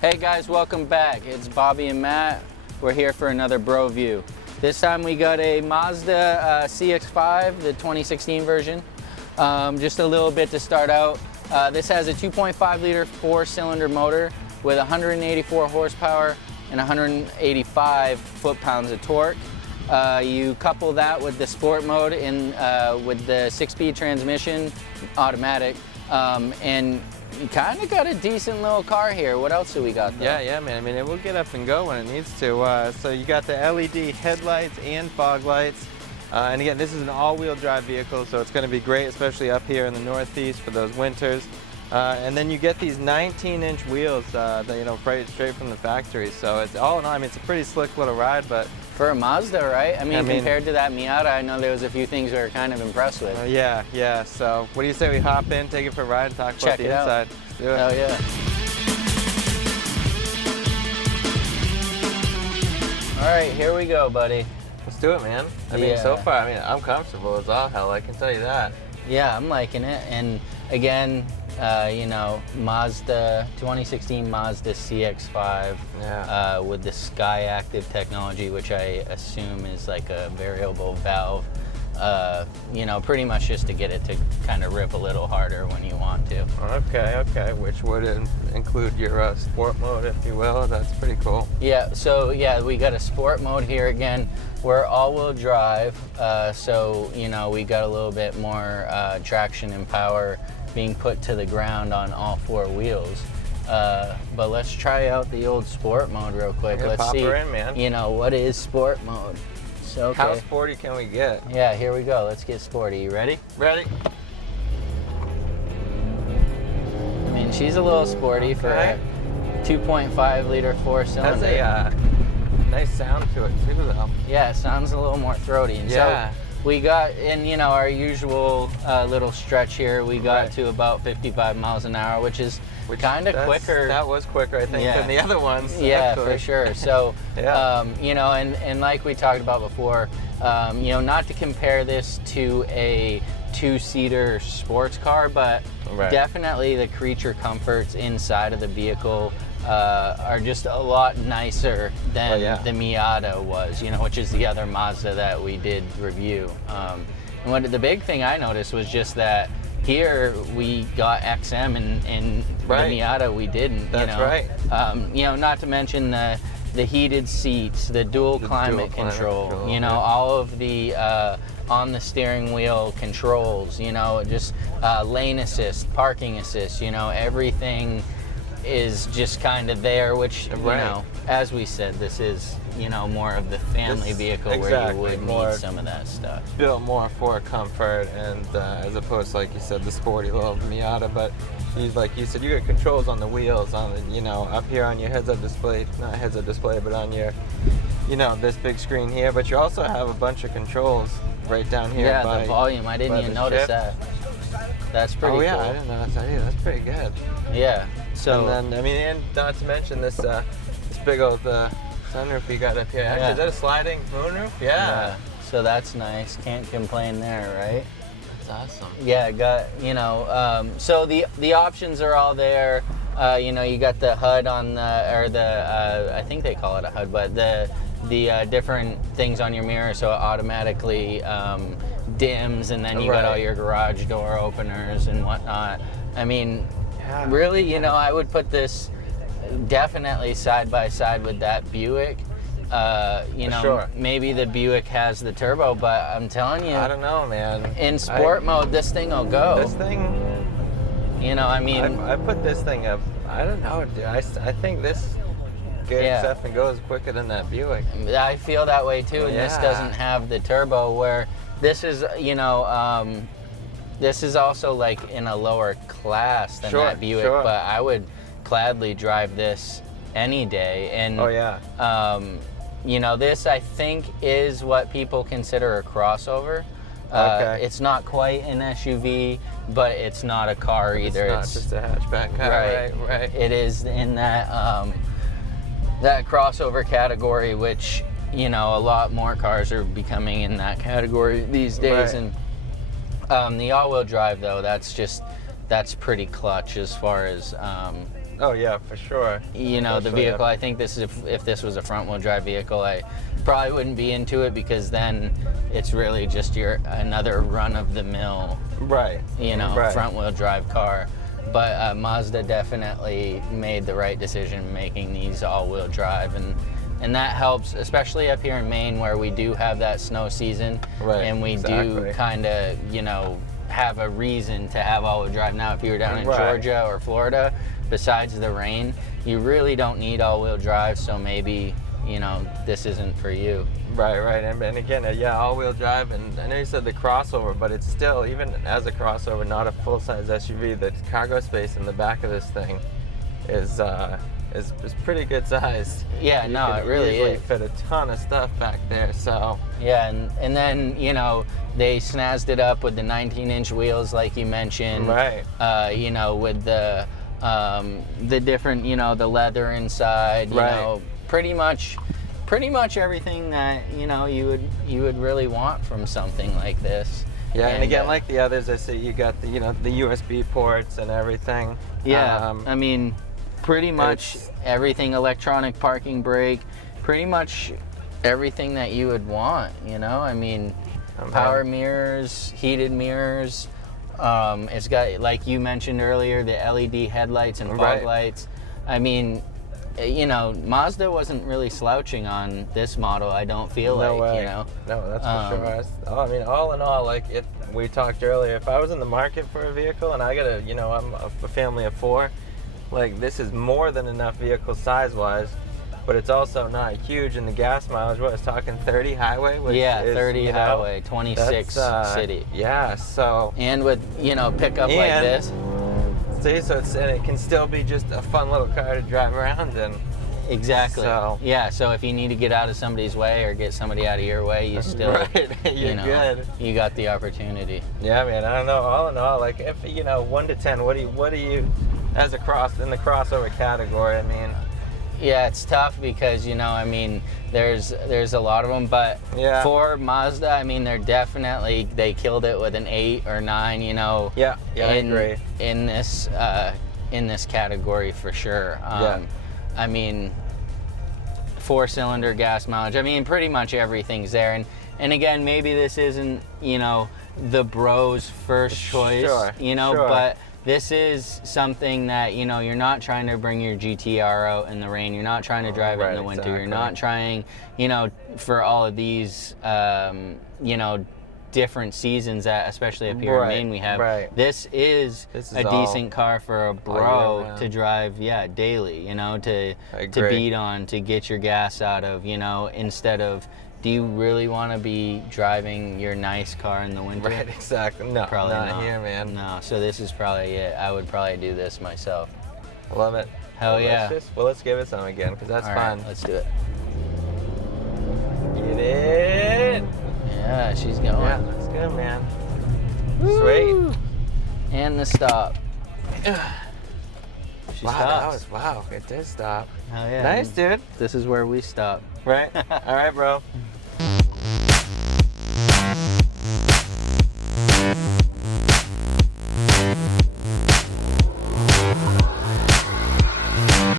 Hey guys, welcome back. It's Bobby and Matt. We're here for another BroView. This time we got a Mazda CX5, the 2016 version. Just a little bit to start out. This has a 2.5 liter 4-cylinder motor with 184 horsepower and 185 foot-pounds of torque. You couple that with the sport mode with the 6-speed transmission, automatic, and you kind of got a decent little car here. What else do we got though? Yeah, man. I mean, it will get up and go when it needs to. So you got the LED headlights and fog lights. And again, this is an all-wheel drive vehicle, so it's going to be great, especially up here in the Northeast for those winters. And then you get these 19-inch wheels, straight from the factory. So it's all in all, I mean, it's a pretty slick little ride, but for a Mazda, right? I mean, compared to that Miata, I know there was a few things we were kind of impressed with. Yeah. So what do you say we hop in, take it for a ride, and talk about the inside? Let's do it. Hell yeah. All right, here we go, buddy. Let's do it, man. I mean, so far, I mean, I'm comfortable as all hell, I can tell you that. Yeah, I'm liking it. And again, Mazda 2016 Mazda CX5 with the Sky Active technology, which I assume is like a variable valve. Pretty much just to get it to kind of rip a little harder when you want to. Okay, which would include your sport mode, if you will. That's pretty cool. Yeah, so we got a sport mode here again. We're all-wheel drive, we got a little bit more traction and power being put to the ground on all 4 wheels. But let's try out the old sport mode real quick. Let's pop see, her in, man. What is sport mode? So, how sporty can we get? Yeah, here we go. Let's get sporty. You ready? Ready. I mean, she's a little sporty for a 2.5 liter 4-cylinder. Has a nice sound to it too, though. Yeah, it sounds a little more throaty. And so we got in, our usual little stretch here. We got to about 55 miles an hour, which is kind of quicker. That was quicker, I think, than the other ones. Yeah, actually. for sure. So, and like we talked about before, not to compare this to a 2-seater sports car, but definitely the creature comforts inside of the vehicle are just a lot nicer than the Miata was, which is the other Mazda that we did review. And the big thing I noticed was just that here we got XM and the Miata we didn't. That's right. Not to mention the heated seats, the dual climate control, all of the on the steering wheel controls, just lane assist, parking assist, everything is just kind of there, which, as we said, this is, more of the family vehicle where you would need some of that stuff. Built more for comfort and as opposed to, like you said, the sporty little Miata. But like you said, you got controls on the wheels, on the, up here on your heads-up display, not heads-up display, but on your, this big screen here. But you also have a bunch of controls right down here. Yeah, the volume. I didn't even notice that. That's pretty cool. I didn't notice that either. That's pretty good. Yeah. So. And then, and not to mention this big old sunroof you got up here. Actually, is that a sliding moonroof? Yeah. So that's nice. Can't complain there, right? That's awesome. Yeah, got so the options are all there. You got the HUD on I think they call it a HUD, but the different things on your mirror, so it automatically dims, and then you got all your garage door openers and whatnot. I mean, really, I would put this definitely side by side with that Buick. Maybe the Buick has the turbo, but I'm telling you, I don't know, man. In sport mode, this thing will go. This thing, I put this thing up. I don't know, dude. I think this gets up and goes quicker than that Buick. I feel that way too, and this doesn't have the turbo, where this is, this is also like in a lower class than that Buick, but I would gladly drive this any day. And this I think is what people consider a crossover. It's not quite an SUV, but it's not a car either. It's not just a hatchback car, right. It is in that that crossover category, which a lot more cars are becoming in that category these days. And the all-wheel drive, though, that's pretty clutch as far as Oh yeah, for sure. You know, the vehicle. I think this is if this was a front-wheel drive vehicle, I probably wouldn't be into it, because then it's really just another run-of-the-mill, Right. you know, Right. front-wheel drive car. But Mazda definitely made the right decision making these all-wheel drive, and that helps, especially up here in Maine, where we do have that snow season, Right, and we do kind of, you know, have a reason to have all-wheel drive. Now, if you were down in Georgia or Florida, besides the rain, you really don't need all-wheel drive, so maybe, you know, this isn't for you. Right, right, and again, yeah, all-wheel drive, and I know you said the crossover, but it's still, even as a crossover, not a full-size SUV, the cargo space in the back of this thing is pretty good sized. Yeah, you no, it really is. Fit a ton of stuff back there, so. Yeah, and then, you know, they snazzed it up with the 19-inch wheels, like you mentioned. Right. You know, with the different, you know, the leather inside. You know, pretty much everything that, you know, you would really want from something like this. Yeah, and again, like the others, I see you got the, you know, the USB ports and everything. Yeah, I mean, pretty much everything, electronic parking brake, pretty much everything that you would want, you know? I mean, power mirrors, heated mirrors. It's got, like you mentioned earlier, the LED headlights and fog lights. I mean, you know, Mazda wasn't really slouching on this model, I don't feel like, you know? No, that's for sure. Oh, I mean, all in all, like we talked earlier, if I was in the market for a vehicle and I got a, you know, I'm a family of 4, like this is more than enough vehicle size-wise, but it's also not huge in the gas mileage. What I was talking 30 highway, which is, 30 you know, highway, 26 city. Yeah, so. And with, you know, pickup like this. See, so and it can still be just a fun little car to drive around in. Exactly. So. Yeah, so if you need to get out of somebody's way or get somebody out of your way, you still, You're good. You got the opportunity. Yeah, man. I don't know. All in all, like if you know 1 to 10, what do you as a in the crossover category? I mean. Yeah, it's tough because, you know, I mean, there's a lot of them, but for Mazda, I mean, they killed it with an 8 or 9, you know. Yeah, I agree. In this category for sure. I mean, 4-cylinder gas mileage. I mean, pretty much everything's there. And again, maybe this isn't, you know, the bro's first choice, you know, but this is something that, you know, you're not trying to bring your GTR out in the rain. You're not trying to drive it in the winter. Exactly. You're not trying, you know, for all of these, you know, different seasons that, especially up here in Maine, we have. This is a decent car for a bro to drive, daily, you know, to beat on, to get your gas out of, you know, instead of, do you really want to be driving your nice car in the winter? Right, exactly. No, probably not here, man. No, so this is probably it. I would probably do this myself. I love it. Hell yeah. Let's give it some again, because that's fun. Let's do it. Get it. Yeah, she's going. Yeah, that's good, man. Woo. Sweet. And the stop. She stops. Wow, it did stop. Hell yeah. Nice, dude. This is where we stop. Right? All right, bro.